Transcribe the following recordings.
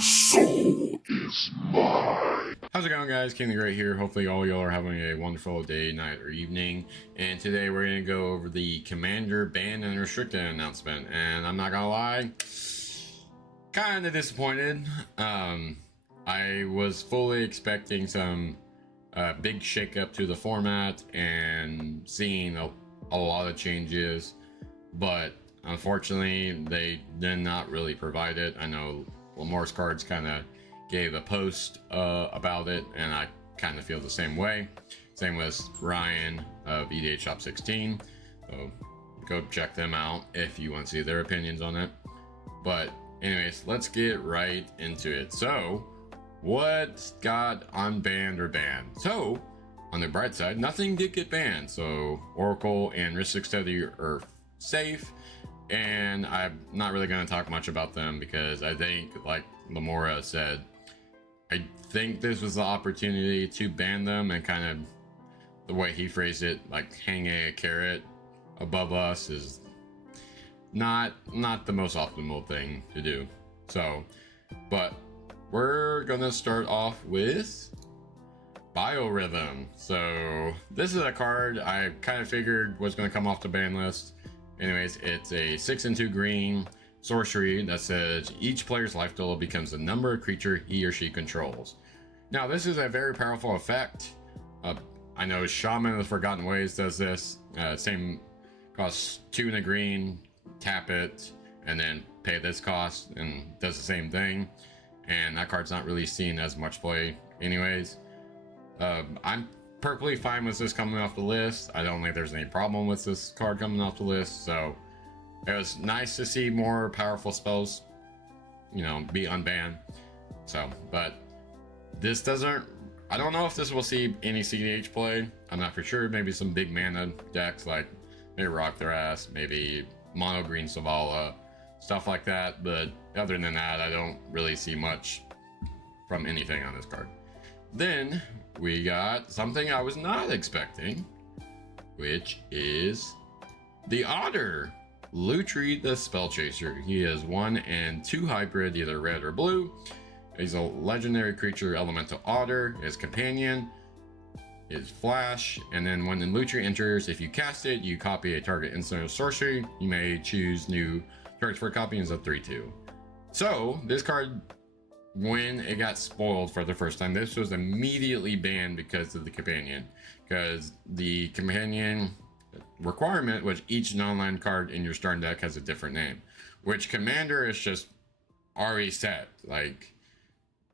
soul is mine. How's it going, guys? King the Great here. Hopefully all y'all are having a wonderful day, night, or evening. And today we're going to go over the Commander Ban and Restricted announcement. And I'm not going to lie, kind of disappointed. I was fully expecting some big shakeup to the format and seeing a lot of changes. But unfortunately, they did not really provide it. I know Lamar's Cards kind of gave a post about it, and I kind of feel the same way. Same with Ryan of EDH Shop 16. So go check them out if you want to see their opinions on it. But anyways, let's get right into it. So what got unbanned or banned? So on the bright side, nothing did get banned. So Oracle and Ristic Study are safe, and I'm not really going to talk much about them because I think, like Lamora said, I think this was the opportunity to ban them, and kind of the way he phrased it, like hanging a carrot above us, is not the most optimal thing to do. So, but we're gonna start off with Biorhythm. So this is a card I kind of figured was going to come off the ban list. Anyways, it's a 6/2 green sorcery that says each player's life total becomes the number of creature he or she controls. Now, this is a very powerful effect. I know Shaman of the Forgotten Ways does this. Same costs 2 and a green, tap it, and then pay this cost, and does the same thing. And that card's not really seen as much play anyways. I'm perfectly fine with this coming off the list. I don't think there's any problem with this card coming off the list. So it was nice to see more powerful spells, you know, be unbanned. So, but this doesn't, I don't know if this will see any CDH play. I'm not for sure. Maybe some big mana decks like maybe Rock Their Ass, maybe Mono Green Savala, stuff like that. But other than that, I don't really see much from anything on this card. Then we got something I was not expecting, which is the Otter, Lutri the Spell Chaser. He is 1 and 2 hybrid, either red or blue. He's a legendary creature, elemental otter. His companion is flash, and then when the Lutri enters, if you cast it, you copy a target instant or sorcery. You may choose new targets for copying of 3/2. So this card, when it got spoiled for the first time, this was immediately banned because of the companion. Because the companion requirement was each non-land card in your starting deck has a different name, which Commander is just already set. Like,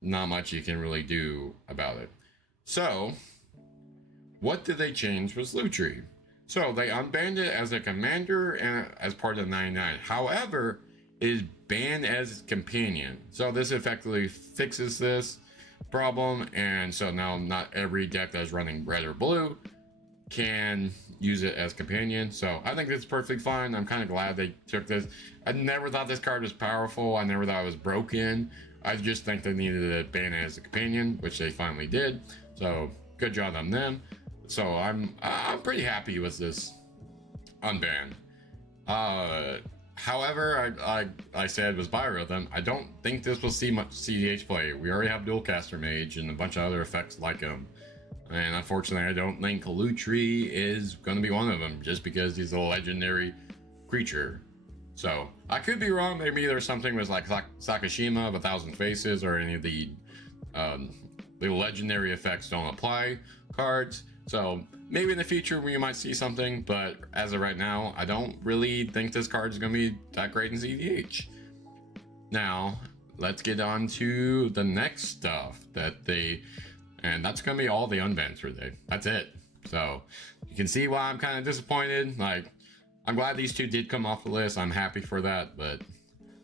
not much you can really do about it. So what did they change was Lutri. So they unbanned it as a Commander and as part of 99. However, it is banned as companion. So this effectively fixes this problem, and so now not every deck that's running red or blue can use it as companion. So I think it's perfectly fine. I'm kind of glad they took this. I never thought this card was powerful. I never thought it was broken. I just think they needed to ban it as a companion, which they finally did. So good job on them. So I'm pretty happy with this unban. However, I said was Biorhythm. I don't think this will see much CDH play. We already have Dualcaster Mage and a bunch of other effects like him. And unfortunately, I don't think Lutri is going to be one of them, just because he's a legendary creature. So I could be wrong. Maybe there's something with like Sakashima of 1,000 Faces, or any of the legendary effects don't apply cards. So maybe in the future we might see something, but as of right now, I don't really think this card is going to be that great in CDH. Now, let's get on to the next stuff and that's going to be all the unbans for today. That's it. So you can see why I'm kind of disappointed. Like, I'm glad these two did come off the list. I'm happy for that, but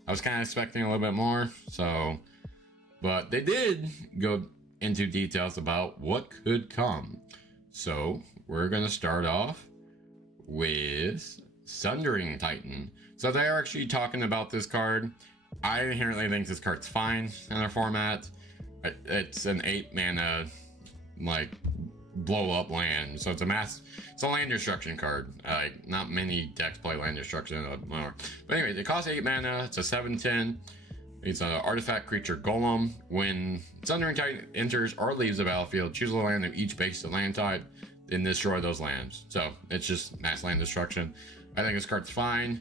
I was kind of expecting a little bit more. So, but they did go into details about what could come. So we're going to start off with Sundering Titan. So they're actually talking about this card. I inherently think this card's fine in their format. It's an 8 mana, like, blow up land. So it's a land destruction card. Not many decks play land destruction anymore. But anyway, it costs 8 mana. It's a 7/10. It's an artifact creature golem. When Sundering Titan enters or leaves the battlefield, choose a land of each base land type, then destroy those lands. So it's just mass land destruction. I think this card's fine.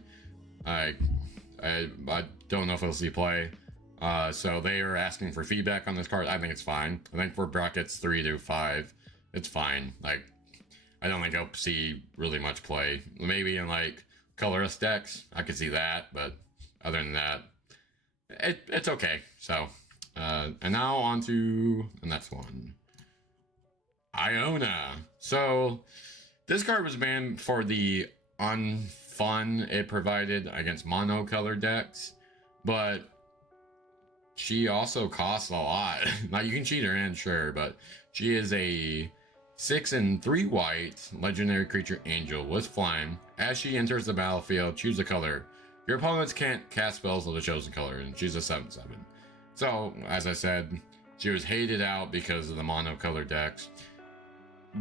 I don't know if it'll see play. So they are asking for feedback on this card. I think it's fine. I think for brackets 3 to 5, it's fine. Like, I don't think I'll see really much play. Maybe in like colorless decks, I could see that, but other than that, it's okay. So, and now on to the next one. Iona. So, this card was banned for the unfun it provided against mono-colored decks, but she also costs a lot. Now, you can cheat her in, sure, but she is a 6 and 3 white legendary creature angel with flying. As she enters the battlefield, choose a color. Your opponents can't cast spells of the chosen color, and she's a 7/7. So, as I said, she was hated out because of the mono-color decks.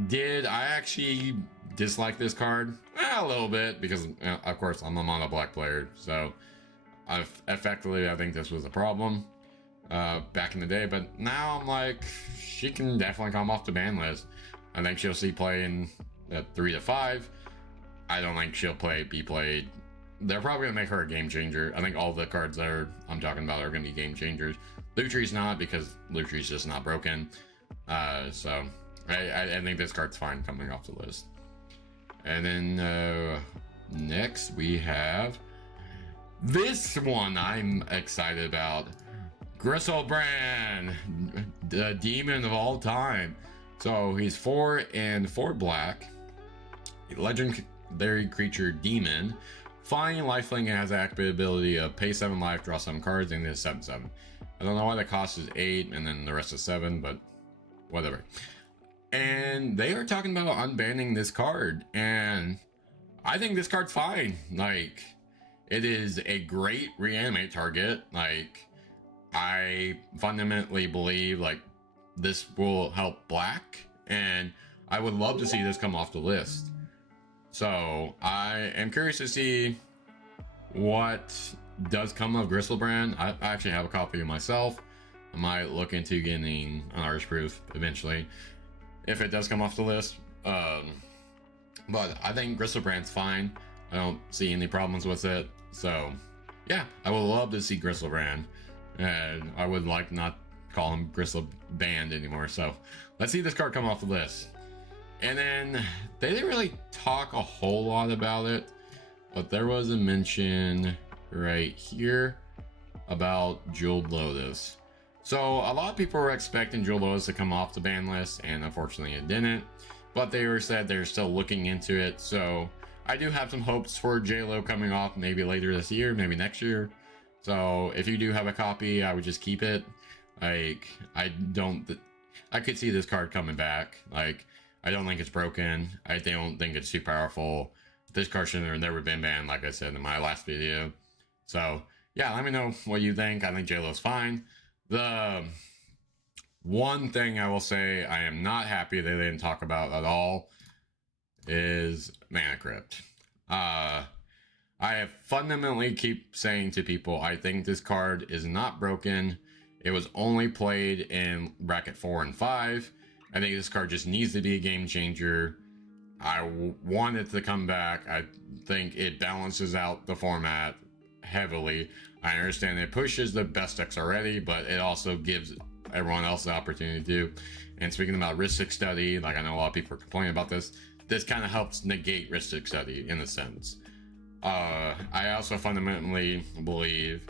Did I actually dislike this card? A little bit, because, of course, I'm a mono-black player, so effectively, I think this was a problem back in the day, but now I'm like, she can definitely come off the ban list. I think she'll see play in 3 to 5. I don't think she'll be played. They're probably gonna make her a game changer. I think all the cards that I'm talking about are gonna be game changers. Lutri's not, because Lutri's just not broken. So I think this card's fine coming off the list. And then next we have this one I'm excited about. Griselbrand, the demon of all time. So he's 4 and 4 black, a legendary creature demon. Flying lifelink has the active ability of pay 7 life, draw 7 cards, and it's 7/7. I don't know why the cost is 8 and then the rest is 7, but whatever. And they are talking about unbanning this card, and I think this card's fine. Like, it is a great reanimate target. Like, I fundamentally believe like this will help black, and I would love to see this come off the list. So I am curious to see what does come of Griselbrand. I actually have a copy of myself. I might look into getting an artist proof eventually if it does come off the list. But I think Griselbrand's fine. I don't see any problems with it. So yeah, I would love to see Griselbrand, and I would like not call him Griselbrand anymore. So let's see this card come off the list. And then they didn't really talk a whole lot about it, but there was a mention right here about Jeweled Lotus. So a lot of people were expecting Jeweled Lotus to come off the ban list, and unfortunately it didn't. But they said they're still looking into it. So I do have some hopes for JLo coming off maybe later this year, maybe next year. So if you do have a copy, I would just keep it. Like, I could see this card coming back. Like, I don't think it's broken. I don't think it's too powerful. This card should have never been banned, like I said in my last video. So yeah, let me know what you think. I think JLo's fine. The one thing I will say I am not happy they didn't talk about at all is Mana Crypt. I have fundamentally keep saying to people, I think this card is not broken. It was only played in bracket 4 and 5. I think this card just needs to be a game changer. I want it to come back. I think it balances out the format heavily. I understand it pushes the best decks already, but it also gives everyone else the opportunity to. And speaking about Ristic Study, like I know a lot of people are complaining about this. This kind of helps negate Ristic Study in a sense. I also fundamentally believe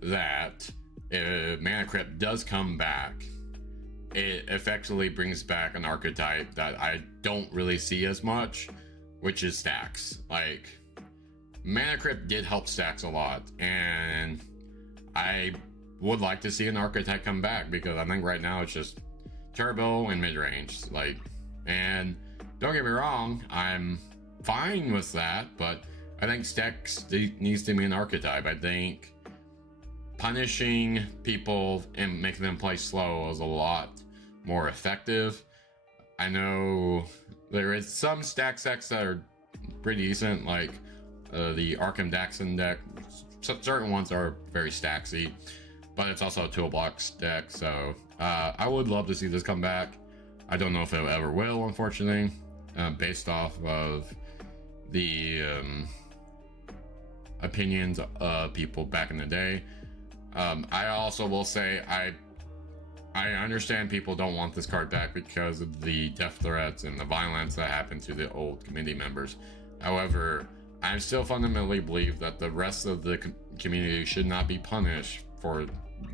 that if Mana Crypt does come back, it effectively brings back an archetype that I don't really see as much, which is stacks. Like, Mana Crypt did help stacks a lot, and I would like to see an archetype come back, because I think right now it's just turbo and mid-range. Like, and don't get me wrong, I'm fine with that, but I think stacks needs to be an archetype. I think punishing people and making them play slow is a lot more effective. I know there is some stack decks that are pretty decent, like the Arkham Daxon deck. Certain ones are very stacksy, but it's also a toolbox deck, so I would love to see this come back. I don't know if it ever will, unfortunately, based off of the opinions of people back in the day. I also will say I understand people don't want this card back because of the death threats and the violence that happened to the old community members. However, I still fundamentally believe that the rest of the community should not be punished for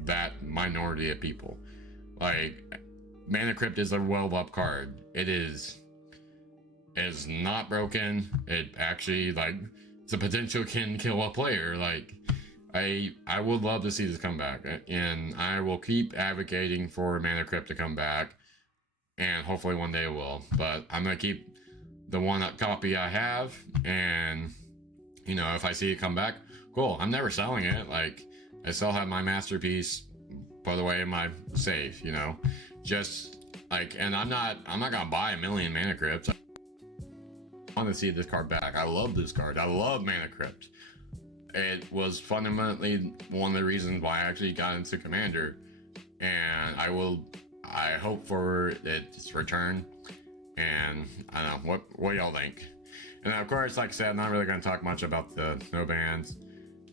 that minority of people. Like, Mana Crypt is a well-loved card. It is not broken. It actually, like, the potential can kill a player. Like, I would love to see this come back, and I will keep advocating for Mana Crypt to come back, and hopefully one day it will. But I'm gonna keep the one copy I have, and you know, if I see it come back, cool. I'm never selling it. Like, I still have my masterpiece put away in my safe, you know. Just like, and I'm not gonna buy 1 million Mana Crypts. I want to see this card back. I love this card. I love Mana Crypt. It was fundamentally one of the reasons why I actually got into Commander, and I hope for its return. And I don't know, what y'all think? And of course, like I said, I'm not really going to talk much about the no bans.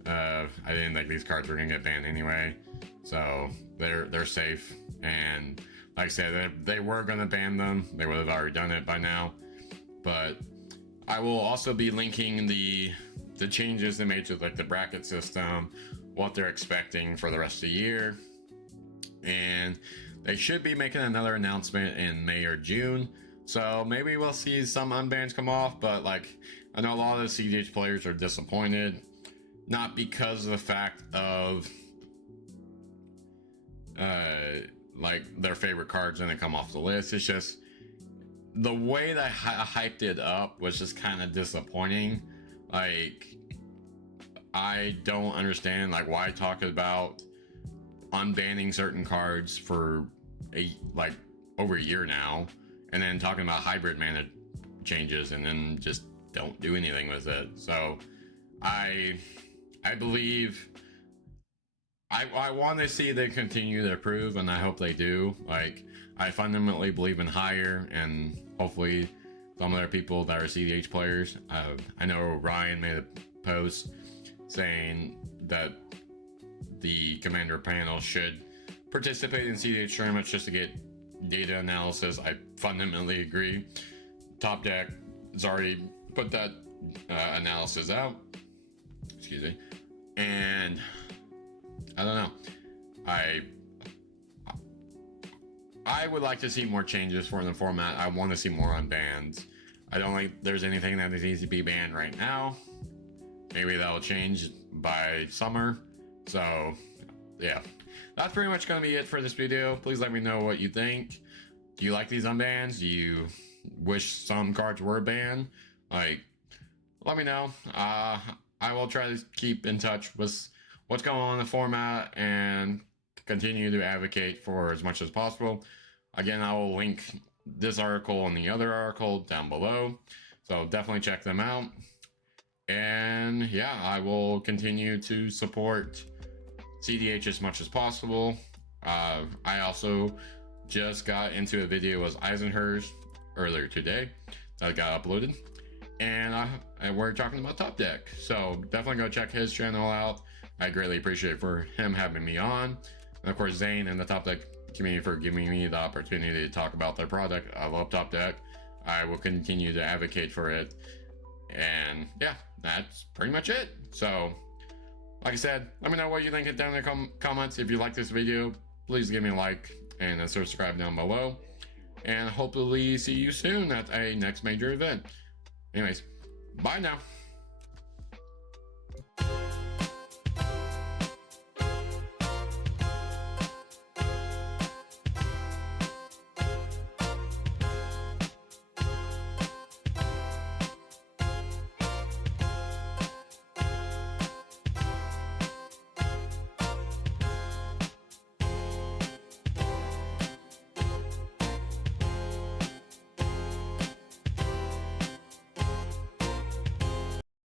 I didn't think these cards were going to get banned anyway, so they're safe. And like I said, they were going to ban them. They would have already done it by now. But I will also be linking the changes they made to like the bracket system, what they're expecting for the rest of the year, and they should be making another announcement in May or June. So maybe we'll see some unbans come off, but like, I know a lot of the CDH players are disappointed, not because of the fact of like their favorite cards didn't come off the list. It's just the way that I hyped it up was just kind of disappointing. Like, I don't understand like why talk about unbanning certain cards for over a year now, and then talking about hybrid mana changes, and then just don't do anything with it. So I believe I want to see them continue to improve, and I hope they do. Like, I fundamentally believe in higher, and hopefully some other people that are CDH players. I know Ryan made a post saying that the Commander panel should participate in CDH tournaments just to get data analysis. I fundamentally agree. Top Deck has already put that analysis out. Excuse me. And I don't know. I would like to see more changes for the format. I want to see more unbans. I don't think there's anything that needs to be banned right now. Maybe that'll change by summer. So yeah, that's pretty much going to be it for this video. Please let me know what you think. Do you like these unbans? Do you wish some cards were banned? Like, let me know. I will try to keep in touch with what's going on in the format and continue to advocate for as much as possible. Again, I will link this article and the other article down below, so definitely check them out. And yeah, I will continue to support CDH as much as possible. I also just got into a video with Eisenherz earlier today that got uploaded, and we're talking about Top Deck, so definitely go check his channel out. I greatly appreciate for him having me on, and of course Zane and the Top Deck community for giving me the opportunity to talk about their product. I love Top Deck. I will continue to advocate for it, and yeah, that's pretty much it. So like I said, let me know what you think down in the comments. If you like this video, please give me a like and a subscribe down below, and hopefully see you soon at a next major event. Anyways, bye now.